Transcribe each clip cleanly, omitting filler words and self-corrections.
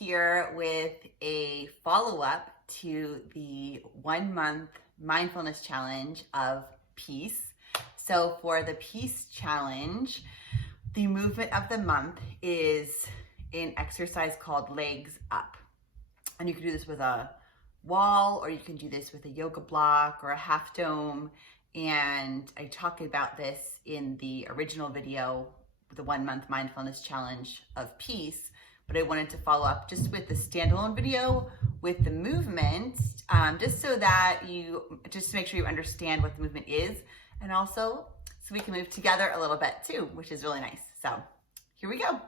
here with a follow-up to the 1-month mindfulness challenge of peace. So for the peace challenge, the movement of the month is an exercise called legs up. And you can do this with a wall, or you can do this with a yoga block or a half dome. And I talk about this in the original video, the 1-month mindfulness challenge of peace, but I wanted to follow up just with the standalone video with the movement, just so that just to make sure you understand what the movement is, and also so we can move together a little bit too, which is really nice. So here we go.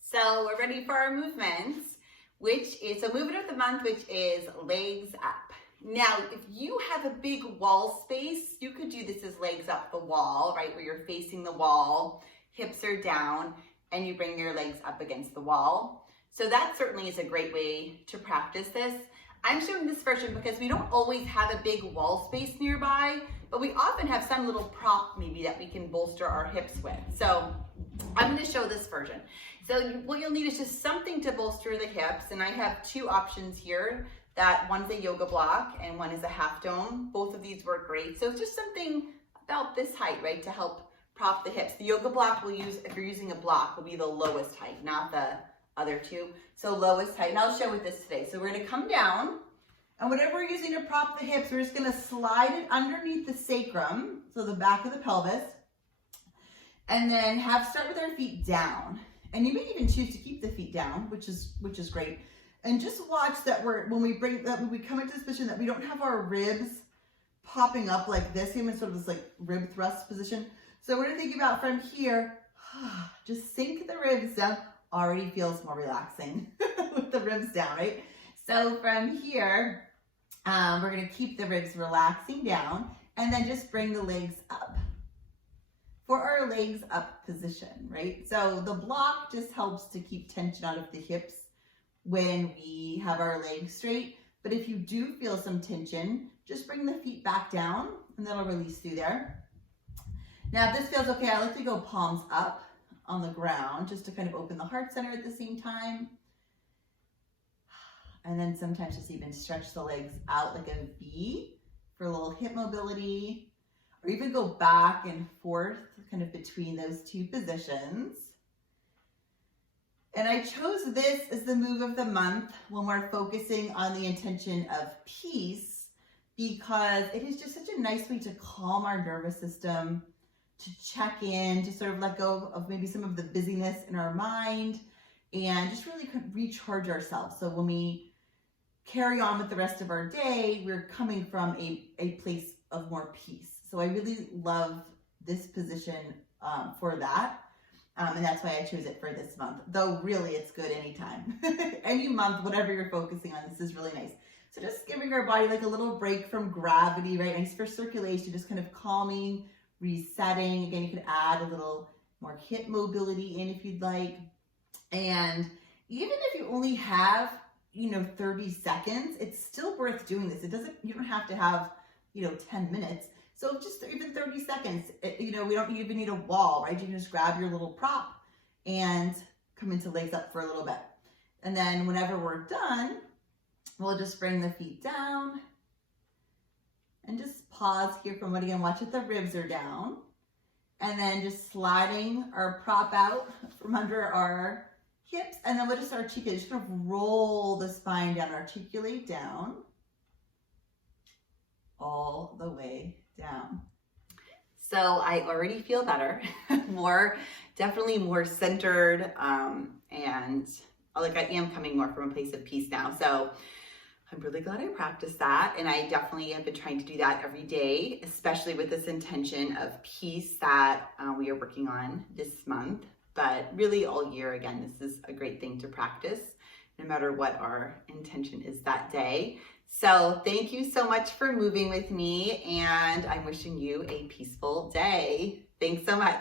So we're ready for our movements, which is a movement of the month, which is legs up. Now, if you have a big wall space, you could do this as legs up the wall, right? Where you're facing the wall, hips are down, and you bring your legs up against the wall. So that certainly is a great way to practice this. I'm showing this version because we don't always have a big wall space nearby, but we often have some little prop maybe that we can bolster our hips with. So I'm going to show this version. So what you'll need is just something to bolster the hips, and I have two options here. That one's a yoga block and one is a half dome. Both of these work great. So it's just something about this height, right, to help prop the hips. The yoga block we'll use, if you're using a block, will be the lowest height, not the other two. So lowest height, and I'll show with this today. So we're gonna come down, and whatever we're using to prop the hips, we're just gonna slide it underneath the sacrum, so the back of the pelvis, and then start with our feet down. And you may even choose to keep the feet down, which is great. And just watch that when we come into this position, that we don't have our ribs popping up like this, even sort of this like rib thrust position. So we're gonna think about from here, just sink the ribs down. Already feels more relaxing with the ribs down, right? So from here, we're gonna keep the ribs relaxing down, and then just bring the legs up for our legs up position, right? So the block just helps to keep tension out of the hips when we have our legs straight. But if you do feel some tension, just bring the feet back down and that'll release through there. Now, if this feels okay, I like to go palms up on the ground just to kind of open the heart center at the same time. And then sometimes just even stretch the legs out like a V for a little hip mobility, or even go back and forth kind of between those two positions. And I chose this as the move of the month when we're focusing on the intention of peace, because it is just such a nice way to calm our nervous system, to check in, to sort of let go of maybe some of the busyness in our mind, and just really recharge ourselves. So when we carry on with the rest of our day, we're coming from a place of more peace. So I really love this position for that. And that's why I chose it for this month, though really it's good anytime. Any month, whatever you're focusing on, this is really nice. So just giving our body like a little break from gravity, right? Nice for circulation, just kind of calming, resetting. Again, you could add a little more hip mobility in if you'd like. And even if you only have, 30 seconds, it's still worth doing this. You don't have to have, 10 minutes. So just even 30 seconds, we don't even need a wall, right? You can just grab your little prop and come into legs up for a little bit. And then whenever we're done, we'll just bring the feet down and just pause here for a moment again. Watch if the ribs are down. And then just sliding our prop out from under our hips. And then we'll just articulate, just kind of roll the spine down, articulate down all the way down. So I already feel better, definitely more centered, and like I am coming more from a place of peace now. So I'm really glad I practiced that, and I definitely have been trying to do that every day, especially with this intention of peace that we are working on this month, but really all year. Again, this is a great thing to practice no matter what our intention is that day. So thank you so much for moving with me, and I'm wishing you a peaceful day. Thanks so much.